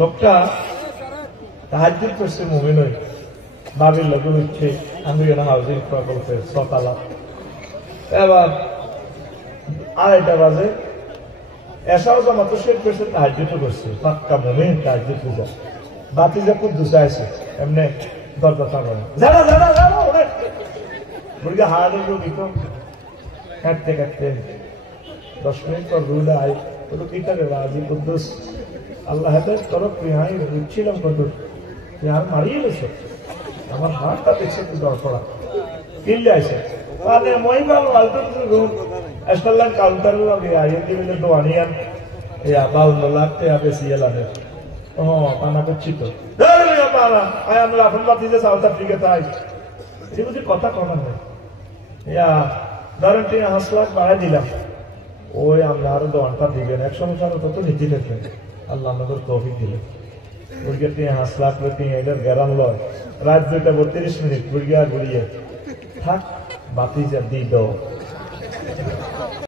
লোকটা তাহাজ্জুদ করছে, মুমিন হই, বাবির লোক উঠছে আন্দোলন হাউজিং প্রকল্পের সকালা। এবার 2:30 বাজে এসাও জমা তো শেষ করছে, তাহাজ্জুদও করছে, পাক্কা মুমিন তাহাজ্জুদ পূজা। বাতিজা কুদ্দুসে আছে এমনি দরজা চালানো, যারা যারা যারা অনেক বুড়িকে হাড়ের রোগী তো কাটতে কাটতে 10 মিনিট পর রুলে আই তো কি করে রাজি কুদ্দুস আল্লাহ হাতে তরফ আমি বুঝছিলাম কত তুই আর মারিয়ে গেছে আমার হাতটা দেখছে তুই দর পড়া কিনলে আসে মানে মই ভালো আলতো রুম এসলাম কাউন্টারের লগে আইয়ে দিলে দোয়ানিয়ান এই 52 লাখ টাকা বেশি এলানে ও পানা করছি তো আমরা এখন বাতি যে সাউথ আফ্রিকাতে আই এই বুঝি কথা কমান নেই ইয়া ধরেন 3 লাখ বাড়াই দিলাম, ওই আমরা আরো 2 দিবেন 100 তত নীতি থাকবেন। আল্লাহ আমাদের তৌফিক দিলেন, বুড়িয়া 3 লাখ এটার গ্যারাম লয়, রাত 2টা 32 মিনিট বুড়িয়া ঘুরিয়ে থাক বাতি যা দিই দাও।